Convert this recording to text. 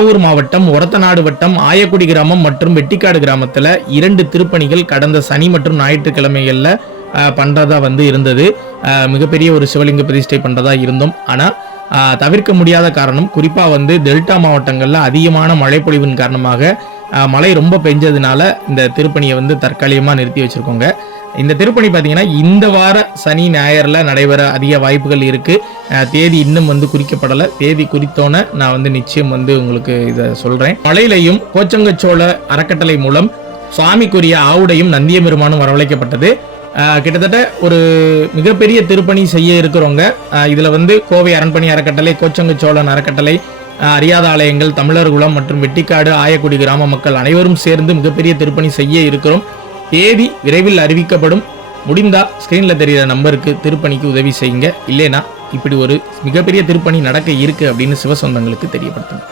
தஞ்சாவூர் மாவட்டம் ஒரத்தநாடு வட்டம் ஆயக்குடி கிராமம் மற்றும் வெட்டிக்காடு கிராமத்துல இரண்டு திருப்பணிகள் கடந்த சனி மற்றும் ஞாயிற்றுக்கிழமைகள்ல பண்ணுறதா பண்றதா வந்து இருந்தது. மிகப்பெரிய ஒரு சிவலிங்க பிரதிஷ்டை பண்றதா இருந்தோம். ஆனா தவிர்க்க முடியாத காரணம் குறிப்பா வந்து டெல்டா மாவட்டங்கள்ல அதிகமான மழைப்பொழிவின் காரணமாக மழை ரொம்ப பெஞ்சதுனால இந்த திருப்பணியை வந்து தற்காலிகமா நிறுத்தி வச்சிருக்கோங்க. இந்த திருப்பணி பார்த்தீங்கன்னா இந்த வார சனி ஞாயிறில் நடைபெற அதிக வாய்ப்புகள் இருக்குது தேதி இன்னும் வந்து குறிக்கப்படலை. தேதி குறித்தோன்னே நான் வந்து நிச்சயம் வந்து உங்களுக்கு இதை சொல்கிறேன் மலையிலையும் கோச்சங்கச்சோழ அறக்கட்டளை மூலம் சுவாமிக்குரிய ஆவுடையும் நந்தியபெருமானும் வரவழைக்கப்பட்டது. கிட்டத்தட்ட ஒரு மிகப்பெரிய திருப்பணி செய்ய இருக்கிறவங்க இதில் வந்து கோவை அரண்பணி அறக்கட்டளை கோச்சங்கச்சோழன் அறக்கட்டளை அறியாத ஆலயங்கள் தமிழர் குலம் மற்றும் வெட்டிக்காடு ஆயக்குடி கிராம மக்கள் அனைவரும் சேர்ந்து மிகப்பெரிய திருப்பணி செய்ய இருக்கிறோம். தேதி விரைவில் அறிவிக்கப்படும். முடிந்தா ஸ்க்ரீனில் தெரிகிற நம்பருக்கு திருப்பணிக்கு உதவி செய்யுங்க. இல்லைனா இப்படி ஒரு மிகப்பெரிய திருப்பணி நடக்க இருக்கு அப்படின்னு சிவசொந்தங்களுக்கு தெரியப்படுத்துங்க